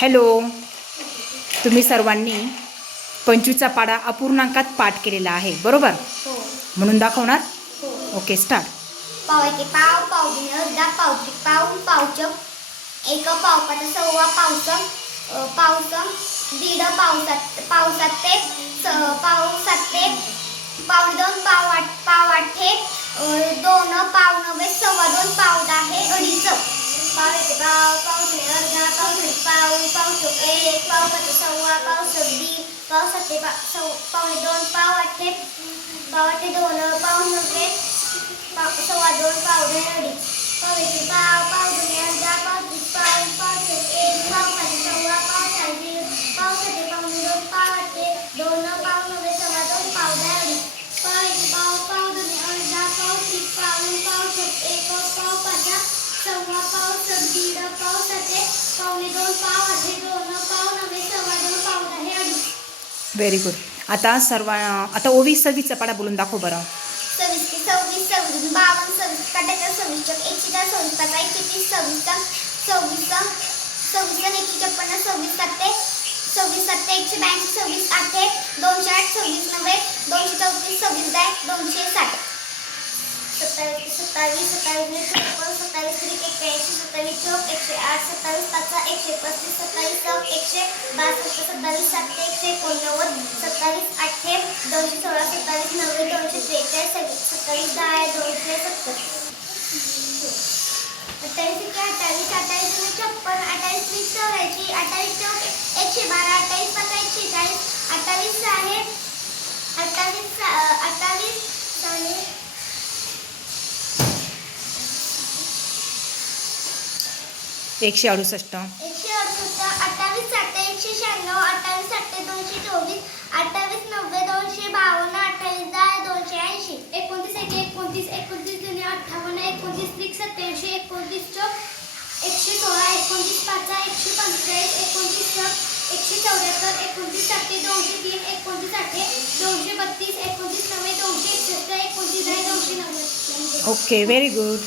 Hello, तुम्ही सर्वांनी 25चा पाढा अपूर्णांकात पाठ केलेला आहे बरोबर? हो. म्हणून दाखवणार? हो. Okay, start. पाव एके पाव, पाव दुने अर्धा, पाव त्रिक पाऊण, पावचं एक, पाव पाच सव्वा, पावसं पावसं दीड, पाव साते पाव साते, पाव दोन, पाव आठे, दोन, पाव नव्वे, सव्वा दोन, पाव दहा, अडीच. पाव एके पाव, पाव दुने अर्धा, पाव त्रिक पाऊण, पावचं एक, पाव पाच सव्वा, पावसं दीड, पाव साते पावणे दोन, पाव आठे दोन, पाव नव्वे, सव्वा दोन, पाव दहा, अडीच. पाव एके पाव, पाव दुने अर्धा, पाव त्रिक पाऊण, पावचं एक, पाव पाच सव्वा, पाव सहा दीड, पाव साते पावणे दोन, पाव आठे दोन, पाव नव्वे, सव्वा दोन, पाव दहा, अडीच. पाव एके पाव, पाव दुने अर्धा, पाव त्रिक पाऊण, पावचं एक, पाव पाच सव्वा, पावसं दीड, पाव साते पावणे दोन, पाव आठे दोन, पाव नव्वे, सव्वा दोन, पाव दहा, अडीच. Very good. आता 24-26चा पाढा बोलून दाखव बरं. 26 ते 26, 26 52, 26 काट्याचा 26, 104, 26 पाचा 130, 26 156, 26 साते 182, 26 आठे 208, 26 नव्वे 234, 26 दहा 260. 27 ने 56, 27 त्रिक 81, 27 चौक 108, 27 पाचा 135, 27 चौक 162, 27 साते 189, 27 आठे 216, 27 नव्वे 243, 27 दहा 270. 28 एके 28, 28 दुने 56, 28 त्रिक 84, 28 चौक 112, 28 पाचा 140, 28 सहा 28 सहा 168, 28 साते 196, 28 साते 224, 28 नव्वे 252, 28 दहा 280. 29 एके 29, 29 दुने 58, 29 त्रिक 87, 29 चौक 116, 29 पाचा 145, 29 चौक 174, 29 साते 203, 29 आठे 232, 29 नव्वे 261, 29 दहा 290. Okay, very good.